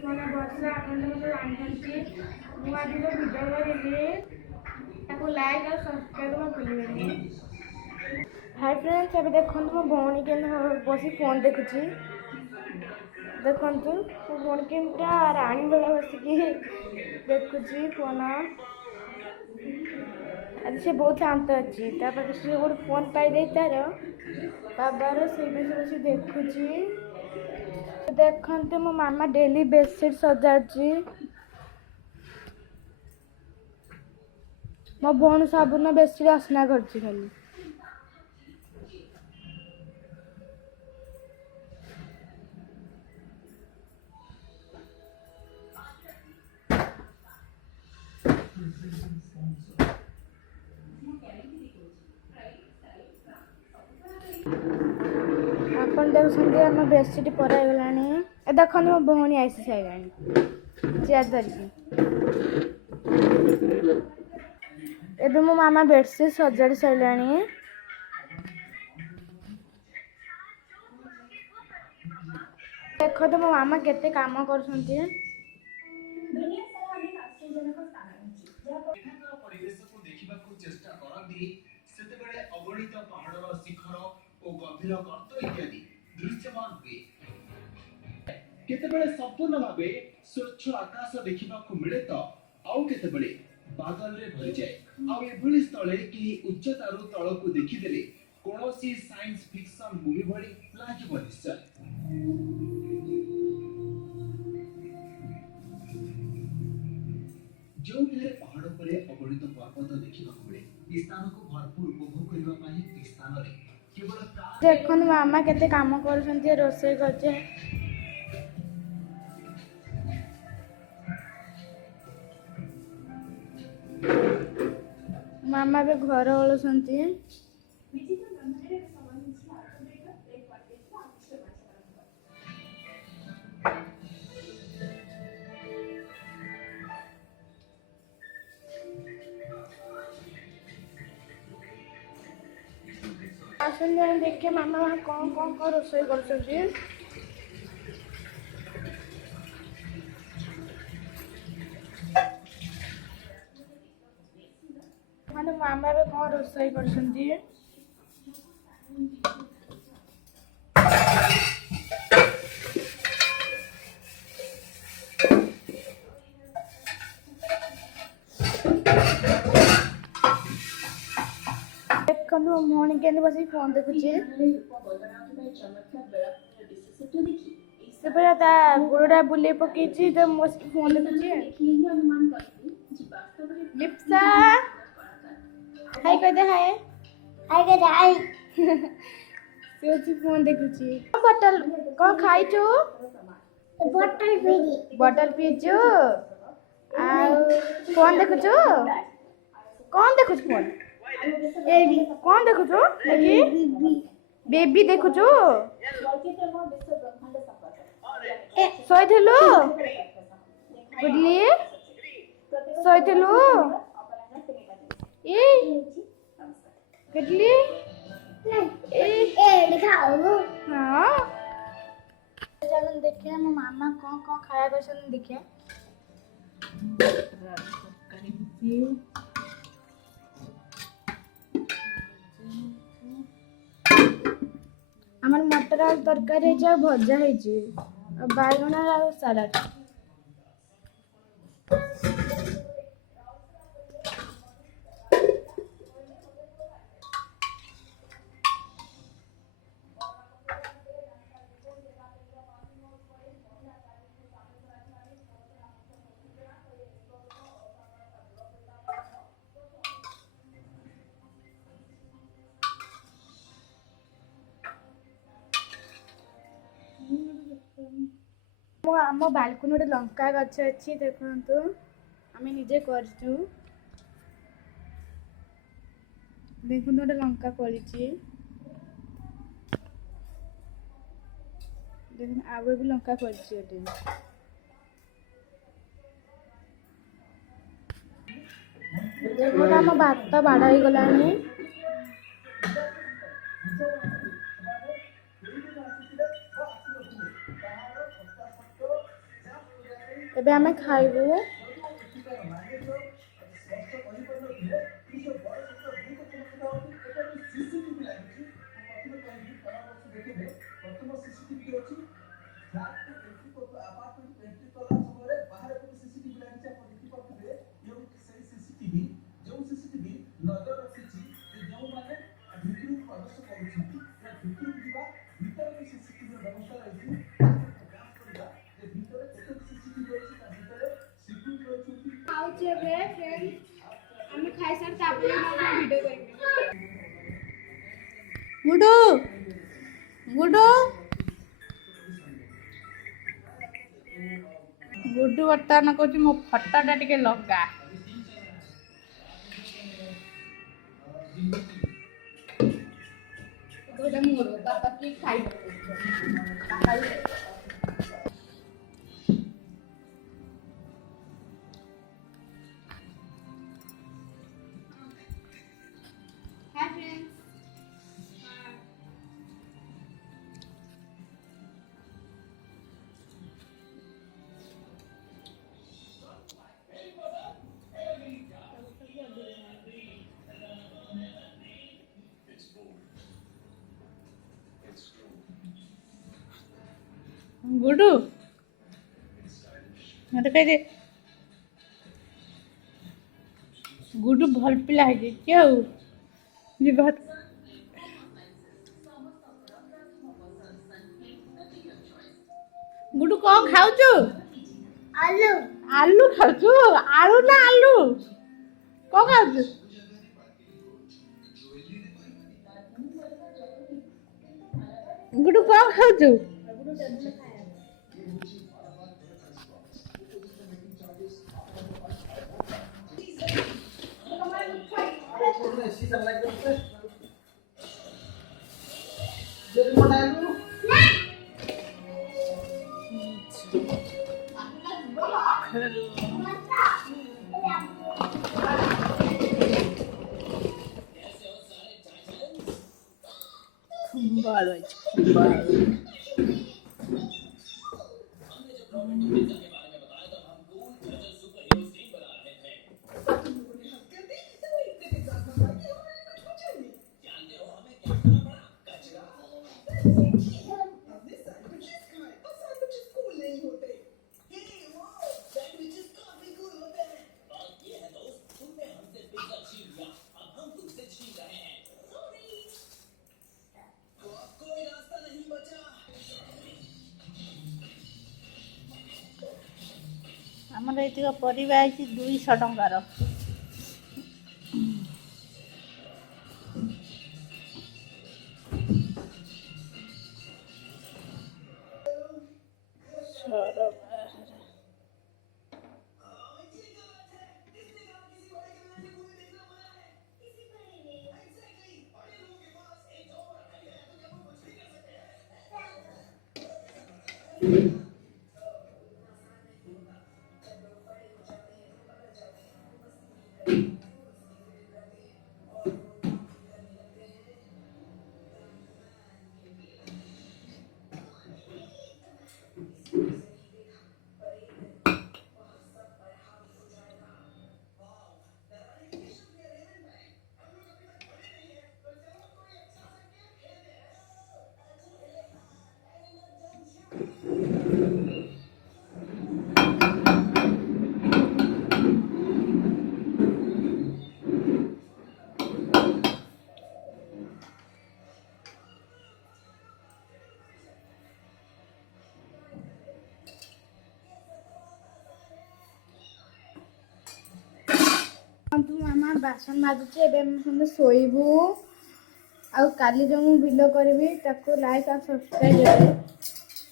ମାନେ ବର୍ଷା ଆପଣଙ୍କୁ ଜାଣିଛନ୍ତି ମୁଁ ଆଜି ଯେଉଁ ଭିଡ଼ିଓ କରିବି ତାକୁ ଲାଇକ୍ ଆଉ ସବସ୍କ୍ରାଇବ୍ ଭୁଲିବେନି। ହାଇ ଫ୍ରେଣ୍ଡସ୍, ଏବେ ଦେଖନ୍ତୁ ମୋ ଭଉଣୀ କେମିତି ବସି ଫୋନ୍ ଦେଖୁଛି। ଦେଖନ୍ତୁ ମୋ ଭଉଣୀ କେମିତି ପୁରା ରାଣୀ ଭଳିଆ ବସିକି ଦେଖୁଛି ଫୋନ୍। ଆଜି ସେ ବହୁତ ଶାନ୍ତ ଅଛି। ତାପରେ ସେ ଗୋଟେ ଫୋନ୍ ପାଇଦେଇ ତାର ବାବାର ସେଇଠି ବସି ଦେଖୁଛି। ଦେଖନ୍ତୁ ମୋ ମାମା ଡେଲି ବେଡସିଟ୍ ସଜାଡୁଛି। ମୋ ଭଉଣୀ ସବୁଦିନ ବେଡସିଟ୍ ଅସନା କରୁଛି ଖାଲି। ଆପଣ ଦେଖୁଛନ୍ତି ଆମ ବେଡସିଟ୍ ପରେ ହେଇଗଲାଣି। ଏ ଦେଖନ୍ତୁ ମୋ ଭଉଣୀ ଆସି ସାରିଲାଣି ଚେୟାର ଧରିକି। ଏବେ ମୋ ମାମା ବେଡସିଟ୍ ସଜାଡ଼ି ସାରିଲାଣି। ଦେଖନ୍ତୁ ମୋ ମାମା କେତେ କାମ କରୁଛନ୍ତି। ପରିବେଶକୁ ଦେଖିବାକୁ ଚେଷ୍ଟା କରନ୍ତି ସେତେବେଳେ ଅଗଣିତ ପାହାଡ଼ର ଶିଖର ଓ ଗଭୀର ଗର୍ତ୍ତ ଇତ୍ୟାଦି ଦୃଶ୍ୟମାନ ହୁଏ। କେତେବେଳେ ସମ୍ପୂର୍ଣ୍ଣ ଭାବେ ସ୍ୱଚ୍ଛ ଆକାଶ ଦେଖିବାକୁ ମିଳେ ତ ଆଉ କେତେବେଳେ ବାଦଲରେ ଭରିଯାଏ। ଆଉ ଏଭଳି ସ୍ଥଳେ କେହି ଉଚ୍ଚତାରୁ ତଳକୁ ଦେଖିଦେଲେ କୌଣସି ସାଇନ୍ସ ଫିକ୍ସନ ମୁଭି ଭଳି ଲାଗିବ ନିଶ୍ଚୟ। ଯେଉଁଠାରେ ପାହାଡ଼ ଉପରେ ଅଗଣିତ ପର୍ବତ ଦେଖିବାକୁ ମିଳେ ଏହି ସ୍ଥାନକୁ ଭରପୁର ଉପଭୋଗ କରିବା ପାଇଁ ଏହି ସ୍ଥାନରେ କେବଳ ଦେଖନ୍ତୁ ମାମା କେତେ କାମ କରୁଛନ୍ତି, ରୋଷେଇ କରୁଛି। ମାମା ଏବେ ଘର ଓଳଉଛନ୍ତି। ଆସନ୍ତୁ ଦେଖିବା ମାମା କ'ଣ ରୋଷେଇ କରୁଛନ୍ତି। ମାନେ ମାମା ଏବେ କ'ଣ ରୋଷେଇ କରୁଛନ୍ତି। ଦେଖନ୍ତୁ ମୋ ଭଉଣୀ କେମିତି ବସିକି ଫୋନ୍ ଦେଖୁଛି। ସେ ପୁରା ତା ଗୋଡ଼ଟା ବୁଲେଇ ପକେଇଛି ତ ବସିକି ଫୋନ୍ ଦେଖୁଛି। ଲିପ୍ସା ହାଇ କହିଦେ, ହାଇ ହାଇ କହିଦେ, ହାଇ। ସେ ହଉଛି ଫୋନ୍ ଦେଖୁଛି। ବଟଲ କ'ଣ ଖାଇଛୁ? ବଟଲ ପିଇଛୁ ଆଉ ଫୋନ୍ ଦେଖୁଛୁ। କ'ଣ ଦେଖୁଛୁ ଫୋନ୍? କ'ଣ ଦେଖୁଛୁ? ବେବି ଦେଖୁଛୁ। ଶୋଇଥିଲୁ ବୁଡଲି? ଶୋଇଥିଲୁ? ବୁଡଲି? ହଁ। ଚାଲନ୍ତୁ ଦେଖିବା ମୋ ମାମା କ'ଣ ଖାଇବା କରିଛନ୍ତି ଦେଖିବା। ଆମର ମଟର ଆଳୁ ତରକାରୀ ହେଇଛି ଆଉ ଭଜା ହେଇଛି ଆଉ ବାଇଗଣ ଆଉ ସାଲାଡ। ଆମ ବାଲକୁନି ଗୋଟେ ଲଙ୍କା ଗଛ ଅଛି। ଦେଖନ୍ତୁ ଆମେ ନିଜେ କରିଛୁ। ଦେଖନ୍ତୁ ଗୋଟେ ଲଙ୍କା ଫଳିଛି। ଦେଖନ୍ତୁ ଆଉ ବି ଲଙ୍କା ଫଳିଛି ଏଠି। ଦେଖନ୍ତୁ ଆମ ଭାତ ବାଢ଼ା ହେଇଗଲାଣି। ଏବେ ଆମେ ଖାଇବୁ। ଖାଉଛି ଏବେ ଫ୍ରେଣ୍ଡ, ଆମେ ଖାଇସାରି ତାପରେ ଭିଡ଼ିଓ କରିବୁ। ଗୁଡୁ ଗୁଡୁ ଗୁଡୁ ବର୍ତ୍ତମାନ କହୁଛି ମୋ ଫଟୋଟା ଟିକେ ଲଗା। ମୋର ବାପା କି ଖାଇବ गुडू मत कह गुडू भल पिला है क्या बात गुडू कौन खाऊ आलू आलू खाऊ आलू ना आलू कौन खाऊ गुडू कौन खाऊ ଆମର ଏତିକ ପରିବା ହେଇଛି 200 ଟଙ୍କାର। मामा बासन माजुचे एबे शोइबू आउ काली जो मु भिडियो करबी ताको लाइक और सब्सक्राइब